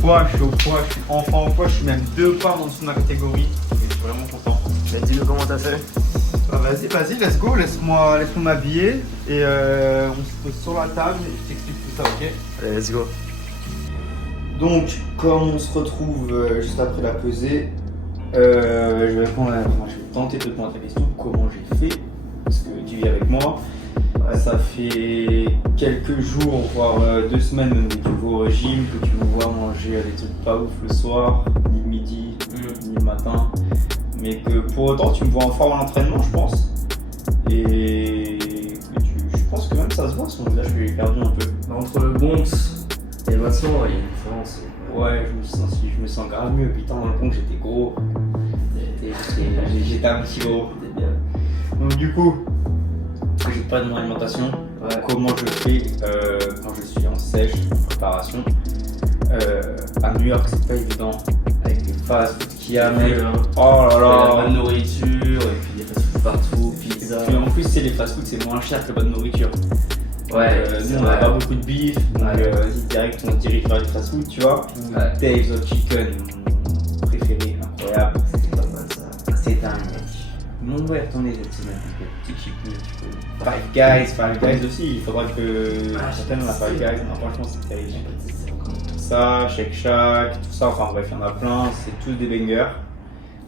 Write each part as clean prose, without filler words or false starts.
poids. Je suis enfin au poids, je suis même 2 pas en dessous de ma catégorie. Je suis vraiment content. Mais dis-nous comment t'as fait. Bah, vas-y, let's go, laisse-moi m'habiller et on se pose sur la table et je t'explique tout ça, ok? Allez, let's go. Donc, comme on se retrouve juste après la pesée, je vais tenter de répondre à ta question, comment j'ai fait, parce que tu vis avec moi. Ça fait quelques jours, voire 2 semaines que tu vas au régime, que tu me vois manger des trucs pas ouf le soir, ni le midi, ni le matin. Mais que pour autant tu me vois en forme à l'entraînement, je pense. Et que je pense que même ça se voit, son visage que j'ai perdu un peu. Entre le Bronx et maintenant, il y a une différence. Ouais, je me sens grave mieux. Putain, dans le fond, j'étais gros. J'étais un petit gros. T'es bien. Donc du coup, j'ai pas de mon alimentation. Ouais. Comment je fais quand je suis en sèche, en préparation. À New York, c'est pas évident avec les fast-food qu'il y a, mec. Oh là là. La bonne nourriture, et puis des fast-food partout, pizza. Puis en plus, c'est les fast-food, c'est moins cher que la bonne nourriture. Ouais, Nous, on n'a pas beaucoup de beef, donc vas-y, direct, on se dirige vers les fast-food, tu vois. Ouais. Dave's Hot Chicken, mon préféré, incroyable. C'est pas mal ça. C'est dingue, mec. Non, on va y retourner cette semaine, petit chicken, Five Guys aussi, il faudra que certaines la Five Guys, non, franchement, c'est terrible. Tout ça, Shake Shack, tout ça, enfin bref, il y en a plein, c'est tous des bangers.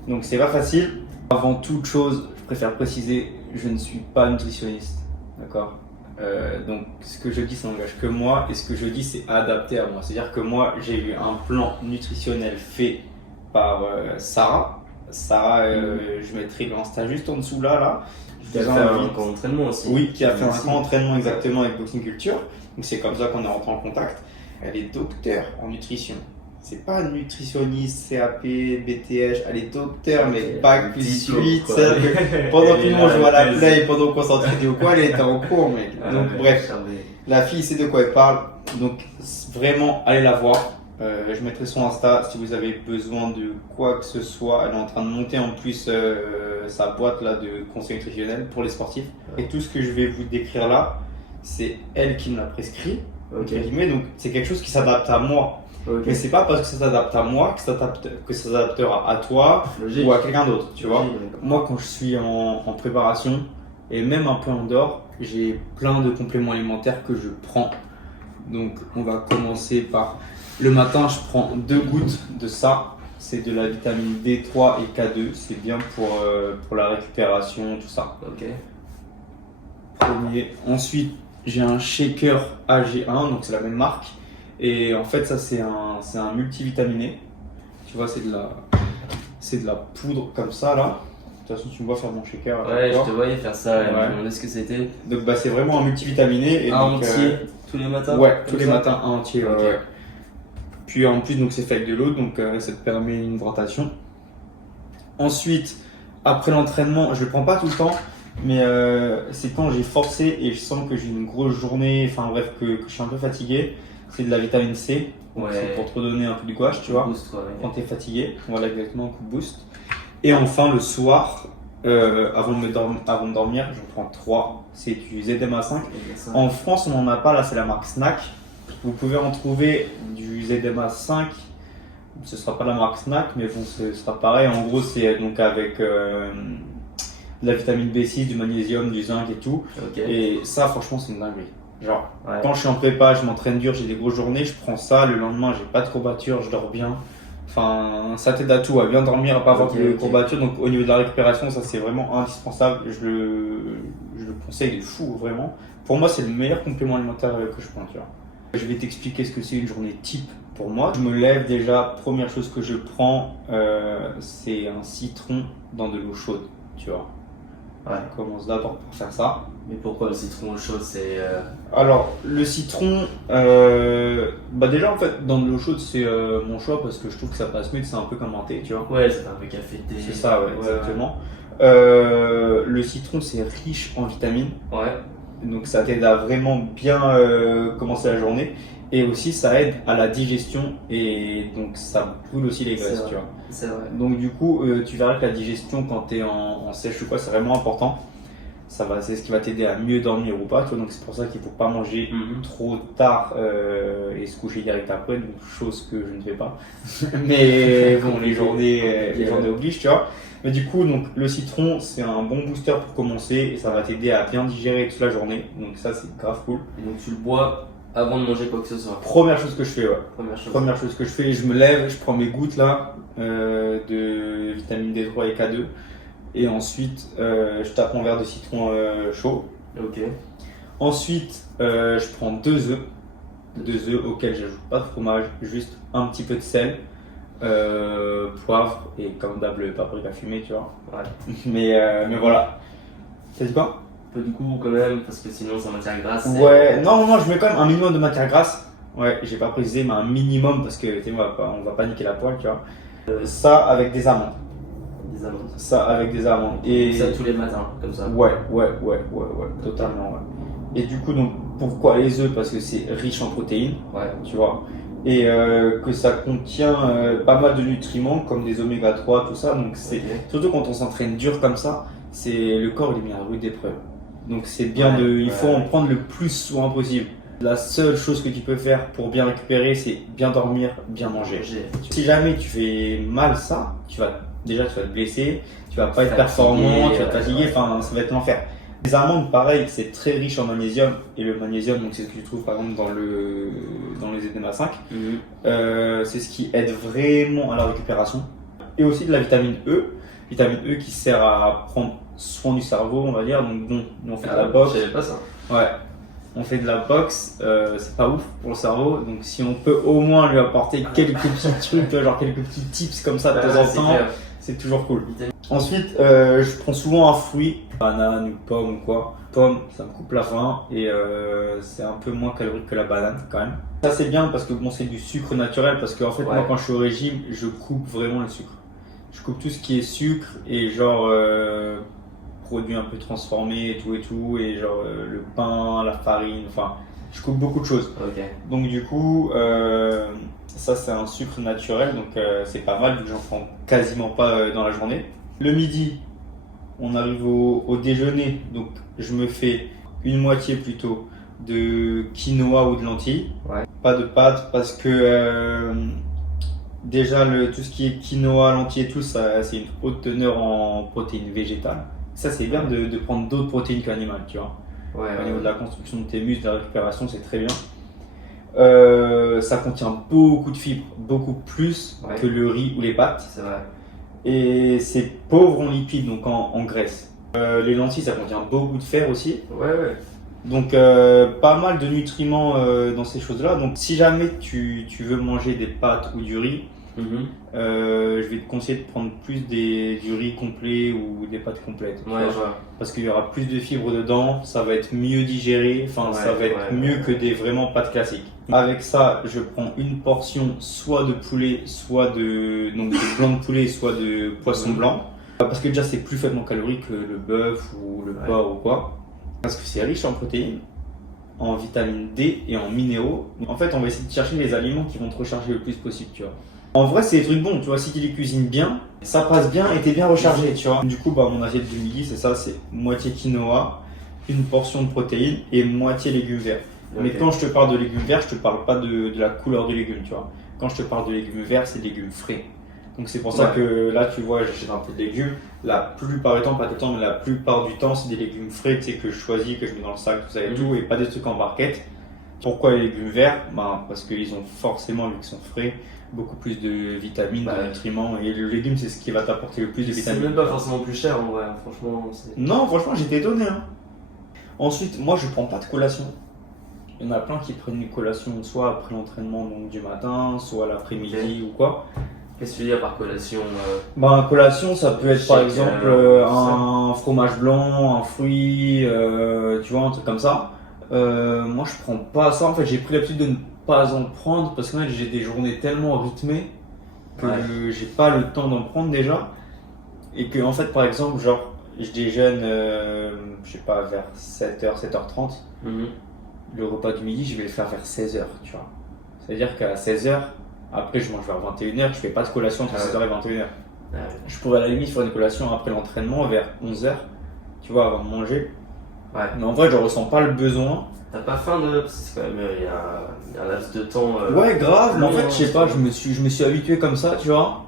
Donc c'est pas facile. Avant toute chose, je préfère préciser, je ne suis pas nutritionniste, d'accord? Donc ce que je dis, ça n'engage que moi, et ce que je dis, c'est adapté à moi. C'est-à-dire que moi, j'ai eu un plan nutritionnel fait par Sarah. Sarah, je mettrai l'insta juste en dessous là. Tu as fait un camp d'entraînement aussi. Oui, qui a fait un camp d'entraînement exactement avec Boxing Culture. Donc c'est comme ça qu'on est rentré en contact. Elle est docteure en nutrition. C'est pas nutritionniste, CAP, BTH, elle est docteur, mais bac plus 8. Pendant que nous on joue à la play, pendant qu'on s'entraînait ou quoi, elle était en cours, mec. Donc bref, la fille sait de quoi elle parle. Donc vraiment, allez la voir. Je mettrai son Insta si vous avez besoin de quoi que ce soit. Elle est en train de monter en plus sa boîte là, de conseils nutritionnels pour les sportifs. Et tout ce que je vais vous décrire là, c'est elle qui me l'a prescrit. Okay. Donc c'est quelque chose qui s'adapte à moi. Okay. Mais c'est pas parce que ça s'adapte à moi que ça s'adaptera à toi. Logique. Ou à quelqu'un d'autre, tu vois. Moi quand je suis en préparation et même un peu en dehors, j'ai plein de compléments alimentaires que je prends. Donc on va commencer par le matin, je prends 2 gouttes de ça. C'est de la vitamine D3 et K2. C'est bien pour la récupération, tout ça. Ok. Premier. Ensuite, j'ai un shaker AG1, donc c'est la même marque. Et en fait, ça c'est un multivitaminé. Tu vois, c'est de la poudre comme ça là. De toute façon, tu me vois faire mon shaker. Ouais, je te voyais faire ça. Je me demandais ce que c'était. Donc c'est vraiment un multivitaminé. Et un donc, entier tous les matins. Ouais, tous les matins un entier. Okay. Ouais. Puis en plus, donc c'est fait avec de l'eau, donc ça te permet une hydratation. Ensuite, après l'entraînement, je le prends pas tout le temps, mais c'est quand j'ai forcé et je sens que j'ai une grosse journée, enfin bref, que je suis un peu fatigué. C'est de la vitamine C, donc c'est pour te redonner un peu de gouache, tu vois. Boost, ouais. Quand tu es fatigué, voilà exactement un coup de boost. Et enfin, le soir, avant de dormir, j'en prends 3. C'est du ZMA5. En France, on n'en a pas, là c'est la marque Snack. Vous pouvez en trouver du ZMA5, ce ne sera pas la marque Snack, mais bon, ce sera pareil. En gros, c'est donc avec de la vitamine B6, du magnésium, du zinc et tout. Okay. Et ça, franchement, c'est une dinguerie. Genre, quand je suis en prépa, je m'entraîne dur, j'ai des grosses journées, je prends ça. Le lendemain, j'ai pas de courbatures, je dors bien. Enfin, ça t'aide à tout, à bien dormir, à pas avoir de courbatures. Donc, au niveau de la récupération, ça c'est vraiment indispensable. Je le conseille de fou, vraiment. Pour moi, c'est le meilleur complément alimentaire que je prends, tu vois. Je vais t'expliquer ce que c'est une journée type pour moi. Je me lève déjà, première chose que je prends, c'est un citron dans de l'eau chaude, tu vois. Ouais. Je commence d'abord par faire ça. Mais pourquoi le citron chaud, c'est Alors, le citron, déjà en fait, dans de l'eau chaude, c'est mon choix parce que je trouve que ça passe mieux, c'est un peu comme un thé, tu vois. Ouais, c'est un peu café thé. C'est ça, ouais, exactement. Le citron, c'est riche en vitamines. Ouais. Donc ça t'aide à vraiment bien commencer la journée et aussi ça aide à la digestion et donc ça brûle aussi les graisses, tu vois. C'est vrai. Donc du coup tu verras que la digestion quand tu es en sèche ou quoi c'est vraiment important. c'est ce qui va t'aider à mieux dormir ou pas, tu vois. Donc c'est pour ça qu'il faut pas manger trop tard et se coucher direct après, donc chose que je ne fais pas. Mais bon, les journées obligent, tu vois. Mais du coup, donc le citron, c'est un bon booster pour commencer et ça va t'aider à bien digérer toute la journée. Donc ça, c'est grave cool. Et donc tu le bois avant de manger quoi que ce soit. Première chose que je fais, ouais. Première chose que je fais, je me lève, je prends mes gouttes là de vitamine D3 et K2 et ensuite je tape un verre de citron chaud. Ok. Ensuite, je prends 2 œufs auxquels j'ajoute pas de fromage, juste un petit peu de sel, poivre et comme d'hab le paprika fumé, tu vois. Ouais. Mais voilà. Ça dit quoi? Peu de goût quand même, parce que sinon c'est en matière grasse. Ouais, non, je mets quand même un minimum de matière grasse. Ouais, j'ai pas précisé, mais un minimum parce que tu sais, on va pas niquer la poêle, tu vois. Ça avec des amandes. Des amandes. Ça avec des amandes. Et ça tous les matins, comme ça. Ouais, totalement, ouais. Et du coup, donc, pourquoi les œufs? Parce que c'est riche en protéines, Ouais. tu vois. Et que ça contient pas mal de nutriments comme des oméga 3, tout ça. Donc, c'est surtout quand on s'entraîne dur comme ça, le corps il est mis à rude épreuve. Donc, c'est bien il faut en prendre le plus soin possible. La seule chose que tu peux faire pour bien récupérer, c'est bien dormir, bien manger. Si jamais tu fais mal ça, tu vas te blesser, tu vas pas être performant, tu vas te fatiguer, enfin ça va être l'enfer. Les amandes, pareil, c'est très riche en magnésium et le magnésium, donc c'est ce que tu trouves par exemple dans les édémas 5. C'est ce qui aide vraiment à la récupération. Et aussi de la vitamine E qui sert à prendre soin du cerveau, on va dire. Donc bon, nous on fait de la boxe. Je savais pas ça. Ouais. On fait de la boxe, c'est pas ouf pour le cerveau, donc si on peut au moins lui apporter quelques petits trucs, genre quelques petits tips comme ça de temps en temps, c'est toujours cool. Ensuite, je prends souvent un fruit, banane ou pomme ou quoi. Pomme, ça me coupe la faim et c'est un peu moins calorique que la banane quand même. Ça c'est bien parce que bon, c'est du sucre naturel, parce que en fait moi quand je suis au régime, je coupe vraiment le sucre. Je coupe tout ce qui est sucre et genre produits un peu transformés et tout, et genre le pain, la farine, enfin je coupe beaucoup de choses. Donc du coup ça c'est un sucre naturel, donc c'est pas mal vu que j'en prends quasiment pas dans la journée. Le midi on arrive au déjeuner, donc je me fais une moitié plutôt de quinoa ou de lentilles, pas de pâtes parce que déjà tout ce qui est quinoa, lentilles et tout ça, c'est une haute teneur en protéines végétales. Ça c'est bien de prendre d'autres protéines qu'animales, tu vois. Au niveau de la construction de tes muscles, de la récupération, c'est très bien. Ça contient beaucoup de fibres, beaucoup plus que le riz ou les pâtes. C'est vrai. Et c'est pauvre en lipides, donc en graisse. Les lentilles, ça contient beaucoup de fer aussi. Donc pas mal de nutriments dans ces choses-là. Donc si jamais tu veux manger des pâtes ou du riz, je vais te conseiller de prendre plus du riz complet ou des pâtes complètes. Parce qu'il y aura plus de fibres dedans, ça va être mieux digéré, enfin ça va être mieux que des vraiment pâtes classiques. Avec ça, je prends une portion soit de poulet, soit de blanc de poulet, soit de poisson blanc. Parce que déjà c'est plus faible en calories que le bœuf ou le porc ou quoi. Parce que c'est riche en protéines, en vitamine D et en minéraux. En fait, on va essayer de chercher les aliments qui vont te recharger le plus possible, tu vois. En vrai, c'est des trucs bons, tu vois, si tu les cuisines bien, ça passe bien et t'es bien rechargé, tu vois. Du coup, mon assiette du midi, c'est ça, c'est moitié quinoa, une portion de protéines et moitié légumes verts. Mais quand je te parle de légumes verts, je te parle pas de la couleur du légume, tu vois. Quand je te parle de légumes verts, c'est légumes frais. Donc c'est pour ça que là, tu vois, j'achète un peu de légumes. La plupart du temps, pas tout le temps, mais la plupart du temps, c'est des légumes frais, tu sais, que je choisis, que je mets dans le sac, tout ça et tout, et pas des trucs en barquette. Pourquoi les légumes verts? Parce qu'ils ont forcément, vu qu'ils sont frais, beaucoup plus de vitamines, de nutriments. Et le légume, c'est ce qui va t'apporter le plus de vitamines. C'est même pas forcément plus cher en vrai, franchement. Non, franchement, j'étais étonné. Ensuite, moi, je prends pas de collation. Il y en a plein qui prennent une collation soit après l'entraînement donc du matin, soit l'après-midi ou quoi. Qu'est-ce que tu veux dire par collation Collation, ça peut être par exemple un fromage blanc, un fruit, tu vois, un truc comme ça. Moi, je prends pas ça. En fait, j'ai pris l'habitude de ne pas en prendre parce que j'ai des journées tellement rythmées que j'ai pas le temps d'en prendre déjà. Et que, en fait, par exemple, genre, je déjeune, je sais pas, vers 7h, 7h30. Le repas du midi, je vais le faire vers 16h, tu vois. C'est-à-dire qu'à 16h, après je mange vers 21h, je fais pas de collation entre 16h et 21h. Je pourrais à la limite faire une collation après l'entraînement vers 11h, tu vois, avant de manger. Ouais. Mais en vrai, je ressens pas le besoin. T'as pas faim de. Parce que c'est quand même. Il y a un laps de temps. Ouais, grave, mais en fait, long, je sais pas, je me suis habitué comme ça, tu vois.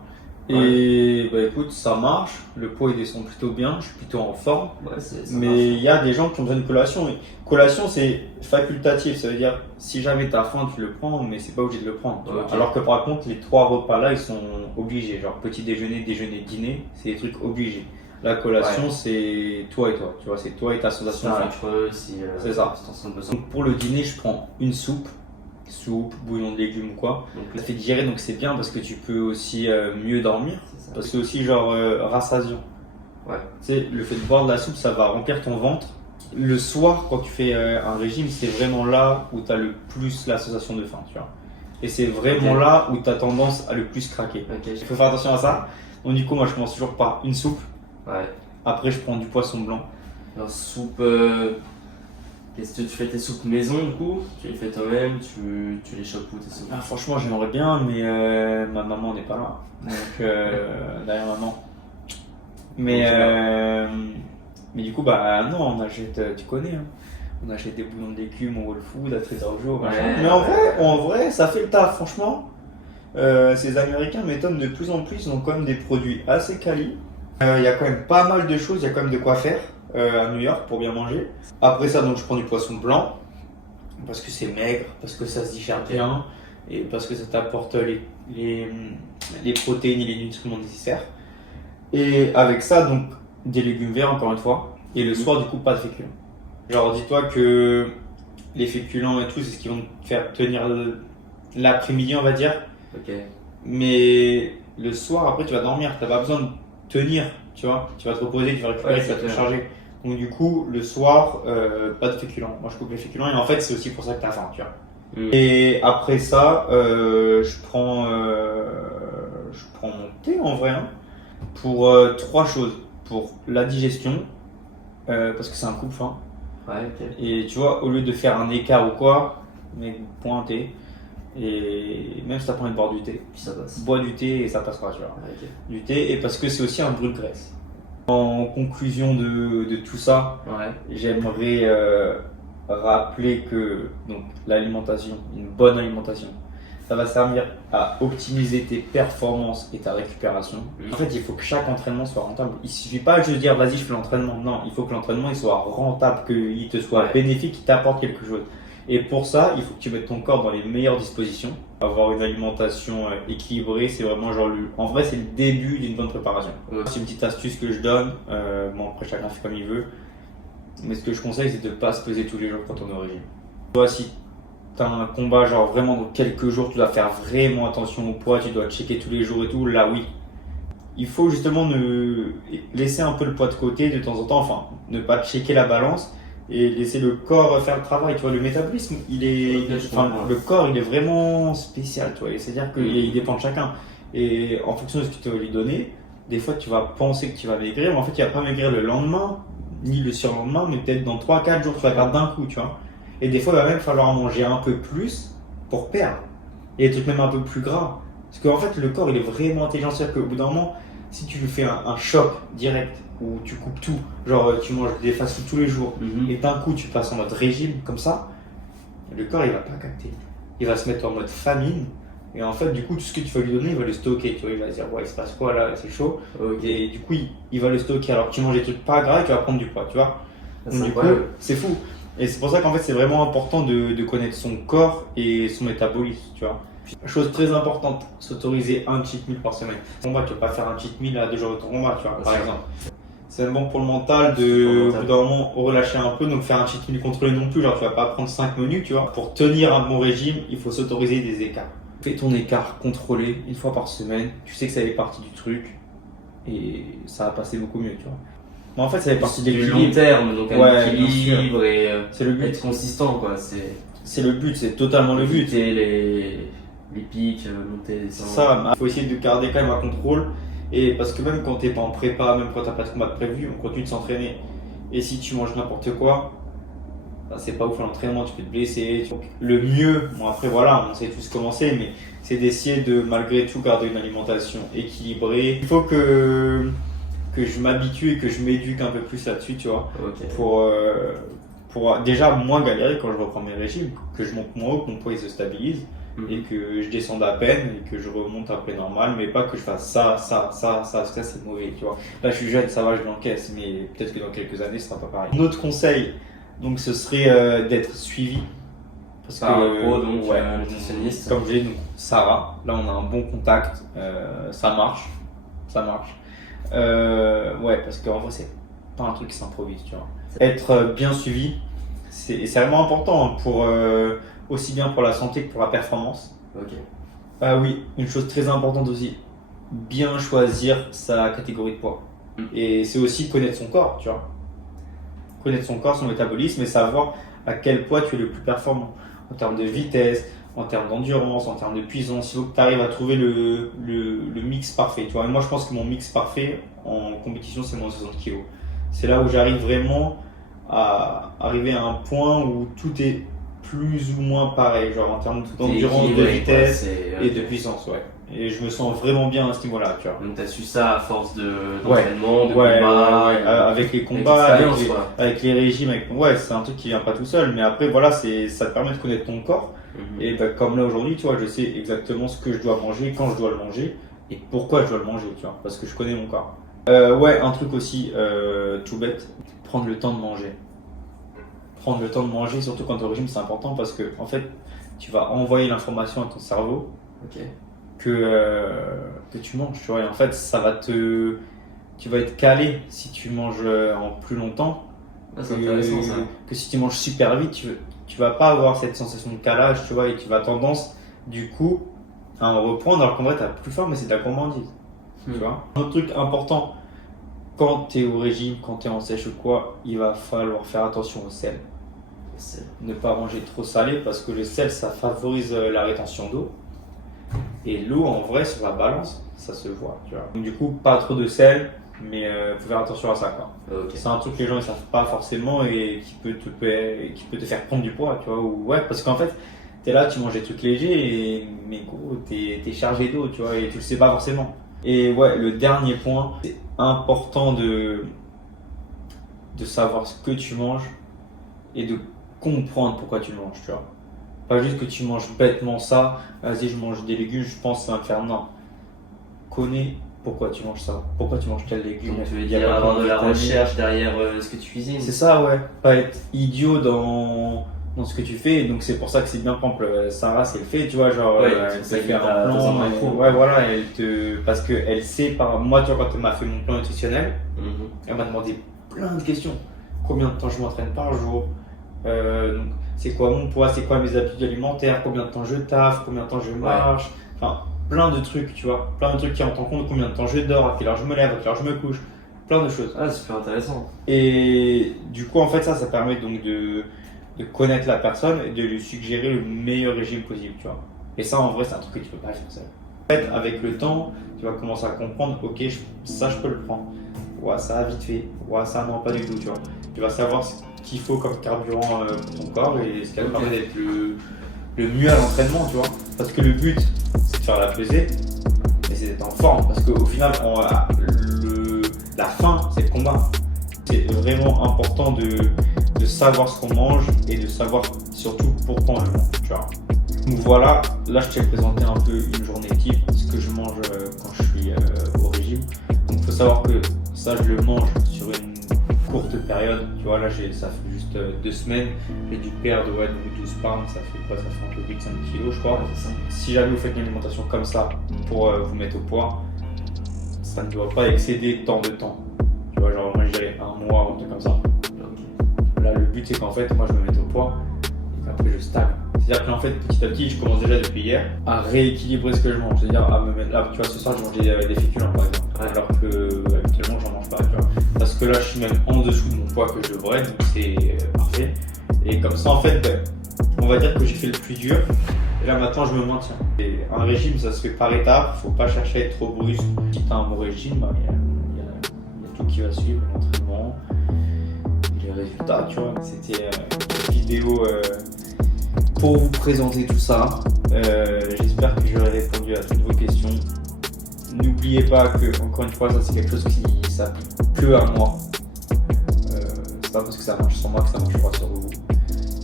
Et bah écoute, ça marche, le poids il descend plutôt bien, je suis plutôt en forme. Ouais, ça Mais marche. il y a des gens qui ont besoin de collation. Et collation, c'est facultatif, ça veut dire si jamais t'as faim, tu le prends, mais c'est pas obligé de le prendre. Tu vois. Ok. Alors que par contre, les 3 repas là, ils sont obligés. Genre petit déjeuner, déjeuner, dîner, c'est des trucs obligés. La collation, c'est toi et toi, tu vois, c'est toi et ta C'est sensation de un faim. creux si. C'est ça. Si t'en sens besoin. Donc pour le dîner, je prends une soupe, bouillon de légumes ou quoi. Donc Ça fait digérer, donc c'est bien parce que tu peux aussi mieux dormir. c'est ça. Parce que aussi genre rassasiant. Ouais. Tu sais, le fait de boire de la soupe, ça va remplir ton ventre. Le soir, quand tu fais un régime, c'est vraiment là où tu as le plus la sensation de faim, tu vois. Et c'est vraiment Ok. là où tu as tendance à le plus craquer. Ok. Il faut faire attention à ça. Donc du coup, moi je commence toujours par une soupe. Ouais. Après, je prends du poisson blanc. Alors, soupe. Qu'est-ce que tu fais tes soupes maison du coup? Tu les fais toi-même? Tu les chopes où tes soupes? Ah, franchement, j'aimerais bien, mais ma maman n'est pas là. Donc, derrière maman. Mais, mais du coup, bah non, on achète, tu connais, hein. On achète des bouillons de légumes au Whole Food, à Trader Joe, machin. Ouais, Mais en vrai, ça fait le taf, franchement. Ces Américains m'étonnent de plus en plus, ils ont quand même des produits assez quali. Il y a quand même pas mal de choses, il y a quand même de quoi faire à New York pour bien manger. Après ça, donc je prends du poisson blanc, parce que c'est maigre, parce que ça se digère bien, et parce que ça t'apporte les protéines et les nutriments nécessaires. Et avec ça, donc des légumes verts encore une fois, et le soir, du coup, pas de féculents. Genre, dis-toi que les féculents et tout, c'est ce qui vont te faire tenir l'après-midi, on va dire. Ok. Mais le soir, après, tu vas dormir. Tu n'as pas besoin de tenir, tu vois. Tu vas te reposer, tu vas récupérer, Ouais, tu vas te c'est clair. charger. Donc, du coup, le soir, pas de féculents. Moi, je coupe les féculents. Et en fait, c'est aussi pour ça que tu as faim, tu vois. Et après ça, je prends mon thé en vrai, hein, pour 3 choses. Pour la digestion, parce que c'est un coupe-faim. Ouais, ok. Et tu vois, au lieu de faire un écart ou quoi, mais prends un thé. Et même si t'as pas envie de boire du thé, Puis ça passe. bois du thé et ça passera, tu vois. Ouais, ok. Du thé, et parce que c'est aussi un brûle-graisse. En conclusion de tout ça, Ouais. j'aimerais rappeler que donc, l'alimentation, une bonne alimentation, ça va servir à optimiser tes performances et ta récupération. En fait, il faut que chaque entraînement soit rentable. Il suffit pas de dire vas-y, je fais l'entraînement. Non, il faut que l'entraînement il soit rentable, qu'il te soit Ouais. bénéfique, qu'il t'apporte quelque chose. Et pour ça, il faut que tu mettes ton corps dans les meilleures dispositions. Avoir une alimentation équilibrée, c'est vraiment genre en vrai, c'est le début d'une bonne préparation. Ouais. C'est une petite astuce que je donne. Bon, après, chacun fait comme il veut. Mais ce que je conseille, c'est de ne pas se peser tous les jours quand on est au régime. Toi, si tu as un combat, genre vraiment dans quelques jours, tu dois faire vraiment attention au poids, tu dois checker tous les jours et tout, là oui. Il faut justement laisser un peu le poids de côté de temps en temps, enfin, ne pas checker la balance et laisser le corps faire le travail. Tu vois, le métabolisme, le corps, il est vraiment spécial, tu vois. C'est-à-dire qu'il dépend de chacun. Et en fonction de ce que tu vas lui donner, des fois tu vas penser que tu vas maigrir, mais en fait tu vas pas maigrir le lendemain, ni le surlendemain, mais peut-être dans 3-4 jours, tu vas perdre d'un coup, tu vois. Et des fois, il va même falloir manger un peu plus pour perdre. Et des trucs même un peu plus gras. Parce qu'en fait, le corps, il est vraiment intelligent. C'est-à-dire qu'au bout d'un moment, si tu lui fais un choc direct, où tu coupes tout, genre tu manges des fast-food tous les jours, et d'un coup, tu passes en mode régime, comme ça, le corps, il va pas capter. Il va se mettre en mode famine. Et en fait, du coup, tout ce que tu vas lui donner, il va le stocker. Tu vois, il va se dire, ouais, il se passe quoi là, c'est chaud. Ok. Et du coup, il va le stocker. Alors que tu manges des trucs pas gras et tu vas prendre du poids, tu vois. Donc, du coup, c'est fou. Et c'est pour ça qu'en fait, c'est vraiment important de connaître son corps et son métabolisme, tu vois. Chose très importante, s'autoriser un cheat meal par semaine. Combat, tu vas pas faire un cheat meal à 2 jours de ton combat, tu vois, par exemple. C'est bon pour le mental de, au bout d'un moment, relâcher un peu, donc faire un cheat meal contrôlé non plus. Genre, tu vas pas prendre 5 menus, tu vois. Pour tenir un bon régime, il faut s'autoriser des écarts. Fais ton écart contrôlé une fois par semaine. Tu sais que ça fait partie du truc et ça va passer beaucoup mieux, tu vois. Mais en fait, ça fait partie du long terme, donc un équilibre et c'est le but. Être consistant, quoi. C'est le but, c'est totalement le but. Éviter les pics, monter, descendre. C'est ça, il faut essayer de garder quand même un contrôle. Et parce que même quand t'es pas en prépa, même quand t'as pas de combat prévu, on continue de s'entraîner. Et si tu manges n'importe quoi, bah, c'est pas ouf à l'entraînement, tu peux te blesser. Donc, le mieux, bon après voilà, on sait tous comment c'est, mais c'est d'essayer de malgré tout garder une alimentation équilibrée. Il faut que que je m'habitue et que je m'éduque un peu plus là-dessus, tu vois. Ok. Pour déjà moins galérer quand je reprends mes régimes, que je monte moins haut, que mon poids il se stabilise et que je descende à peine et que je remonte après normal, mais pas que je fasse ça, c'est mauvais, tu vois. Là je suis jeune, ça va, je l'encaisse, mais peut-être que dans quelques années ce sera pas pareil. Un autre conseil, donc ce serait d'être suivi. Parce Par que, un pro, donc ouais, un nutritionniste. comme je l'ai dit, donc Sarah, là on a un bon contact, ça marche. Ouais, parce qu'en vrai c'est pas un truc qui s'improvise, tu vois. Être bien suivi, c'est vraiment important hein, pour aussi bien pour la santé que pour la performance. Ok. Ah oui, une chose très importante aussi, bien choisir sa catégorie de poids. Et c'est aussi connaître son corps, tu vois. Connaître son corps, son métabolisme et savoir à quel poids tu es le plus performant en termes de vitesse, en termes d'endurance, en termes de puissance. Il faut que tu arrives à trouver le mix parfait, tu vois. Et moi je pense que mon mix parfait en compétition c'est moins 60 kg. C'est là où j'arrive vraiment à arriver à un point où tout est plus ou moins pareil, genre en termes d'endurance, de vitesse et de puissance, ouais. Et je me sens vraiment bien à ce niveau-là, tu vois. Donc tu as su ça à force d'entraînement, de ouais, combat, avec les combats, l'expérience, avec les régimes, ouais, c'est un truc qui vient pas tout seul, mais après voilà, ça te permet de connaître ton corps. Et bah, comme là aujourd'hui, tu vois, je sais exactement ce que je dois manger, quand je dois le manger et pourquoi je dois le manger, tu vois, parce que je connais mon corps. Ouais, un truc aussi tout bête, prendre le temps de manger. Prendre le temps de manger, surtout quand tu es au régime, c'est important parce que en fait, tu vas envoyer l'information à ton cerveau que tu manges, tu vois. Et en fait, tu vas être calé si tu manges en plus longtemps c'est intéressant, ça. que si tu manges super vite, tu vas pas avoir cette sensation de calage, tu vois, et tu vas tendance du coup à en reprendre alors qu'en vrai, tu as plus faim, mais c'est de la gourmandise. Tu vois. Un autre truc important, quand tu es au régime, quand tu es en sèche ou quoi, il va falloir faire attention au sel. Ne pas manger trop salé parce que le sel, ça favorise la rétention d'eau. Et l'eau, en vrai, sur la balance, ça se voit, tu vois. Donc, du coup, pas trop de sel, mais faut faire attention à ça, quoi. Okay. C'est un truc que les gens ne savent pas forcément et qui peut te faire prendre du poids, tu vois. Ouais, parce qu'en fait, t'es là, tu manges des trucs légers, mais gros, t'es chargé d'eau, tu vois, et tu le sais pas forcément. Et ouais, le dernier point, c'est important de savoir ce que tu manges et de comprendre pourquoi tu le manges, tu vois. Pas juste que tu manges bêtement ça, vas-y je mange des légumes, je pense que ça va me faire, non. Connais pourquoi tu manges ça, pourquoi tu manges tel légume. Donc tu veux dire avoir de la recherche derrière ce que tu cuisines. C'est ça, ouais. Pas être idiot dans ce que tu fais, donc c'est pour ça que c'est bien, par exemple, Sarah c'est le fait, tu vois, genre elle te fait un plan, ouais voilà, parce qu'elle sait par moi, tu vois, quand elle m'a fait mon plan nutritionnel, elle m'a demandé plein de questions. Combien de temps je m'entraîne par jour, donc c'est quoi mon poids, c'est quoi mes habitudes alimentaires, combien de temps je taffe, combien de temps je marche, enfin plein de trucs, tu vois, plein de trucs qui rentrent en compte, combien de temps je dors, à quelle heure je me lève, à quelle heure je me couche, plein de choses. Ah, super intéressant. Et du coup, en fait, ça permet donc de connaître la personne et de lui suggérer le meilleur régime possible, tu vois. Et ça, en vrai, c'est un truc que tu peux pas faire seul. En fait, avec le temps, tu vas commencer à comprendre, ok, ça, je peux le prendre. Ouais, ça, vite fait. Ouais, ça, non, pas du tout, tu vois. Tu vas savoir ce qu'il faut comme carburant pour ton corps et ce qui va te permettre d'être le mieux à l'entraînement, tu vois. Parce que le but, c'est de faire la pesée, mais c'est d'être en forme. Parce qu'au final, la fin, c'est le combat. C'est vraiment important de savoir ce qu'on mange et de savoir surtout pourquoi on le mange, tu vois. Donc voilà, là je t'ai présenté un peu une journée type, ce que je mange quand je suis au régime. Donc il faut savoir que ça je le mange sur une courte période, tu vois, là ça fait juste 2 semaines, j'ai dû perdre 12 pounds, ça fait quoi, ça fait un peu plus de 5 kilos je crois. Si jamais vous faites une alimentation comme ça pour vous mettre au poids, ça ne doit pas excéder tant de temps. Tu vois, genre moi je dirais un mois ou un truc comme ça. Là le but c'est qu'en fait moi je me mette au poids et qu'après je stagne. C'est-à-dire qu'en fait petit à petit je commence déjà depuis hier à rééquilibrer ce que je mange. C'est-à-dire à me mettre là, tu vois, ce soir j'ai mangé des féculents par exemple. Alors que habituellement j'en mange pas, tu vois. Parce que là je suis même en dessous de mon poids que je devrais, donc c'est parfait. Et comme ça en fait on va dire que j'ai fait le plus dur. Et là maintenant je me maintiens. Et un régime ça se fait par étapes, faut pas chercher à être trop brusque. Si t'as un bon régime, bah, il y a tout qui va suivre, l'entraînement, les résultats, tu vois. C'était une vidéo pour vous présenter tout ça. J'espère que j'aurai répondu à toutes vos questions. N'oubliez pas que, encore une fois, ça c'est quelque chose qui s'applique que à moi. C'est pas parce que ça marche sur moi que ça marchera sur vous.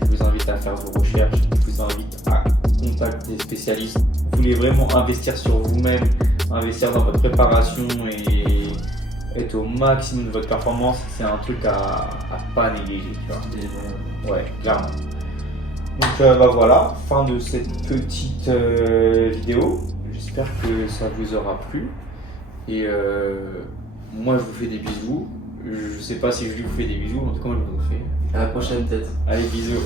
Je vous invite à faire vos recherches, je vous invite à contacter des spécialistes. Vous voulez vraiment investir sur vous-même, investir dans votre préparation et être au maximum de votre performance, c'est un truc à pas négliger. Tu vois. Ouais, clairement. Donc voilà, fin de cette petite vidéo. J'espère que ça vous aura plu. Et moi je vous fais des bisous. Je sais pas si je lui vous fais des bisous, en tout cas moi je vous en fais. À la prochaine peut-être. Allez, bisous.